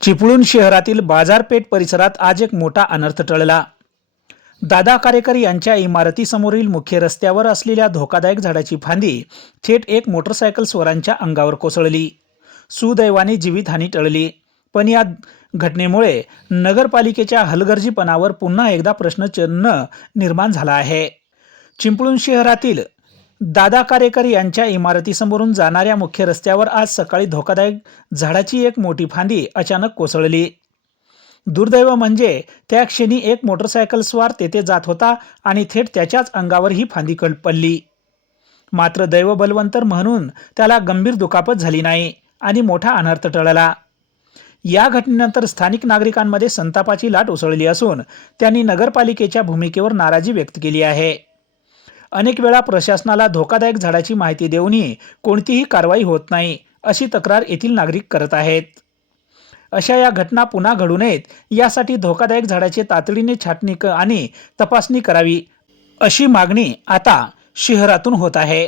चिपळूण शहरातील बाजारपेठ परिसरात आज एक मोठा अनर्थ टळला. दादा कारेकर यांच्या इमारतीसमोरील मुख्य रस्त्यावर असलेल्या धोकादायक झाडाची फांदी थेट एक मोटरसायकल स्वरांच्या अंगावर कोसळली. सुदैवाने जीवितहानी टळली. पण या घटनेमुळे नगरपालिकेच्या हलगर्जीपणावर पुन्हा एकदा प्रश्नचिन्ह निर्माण झाला आहे. चिंपळूण शहरातील दादा कारेकर यांच्या इमारतीसमोरून जाणाऱ्या मुख्य रस्त्यावर आज सकाळी धोकादायक झाडाची एक मोठी फांदी अचानक कोसळली. दुर्दैव म्हणजे त्या क्षणी एक मोटरसायकल स्वार तेथे जात होता आणि थेट त्याच्याच अंगावर ही फांदी कळ पडली. मात्र दैव बलवंतर म्हणून त्याला गंभीर दुखापत झाली नाही आणि मोठा अनर्थ टळला. या घटनेनंतर स्थानिक नागरिकांमध्ये संतापाची लाट उसळली असून त्यांनी नगरपालिकेच्या भूमिकेवर नाराजी व्यक्त केली आहे. अनेक वेळा प्रशासनाला धोकादायक झाडाची माहिती देऊनही कोणतीही कारवाई होत नाही अशी तक्रार येथील नागरिक करत आहेत. अशा या घटना पुन्हा घडू नयेत यासाठी धोकादायक झाडाची तातडीने छाटणी आणि तपासणी करावी अशी मागणी आता शहरातून होत आहे.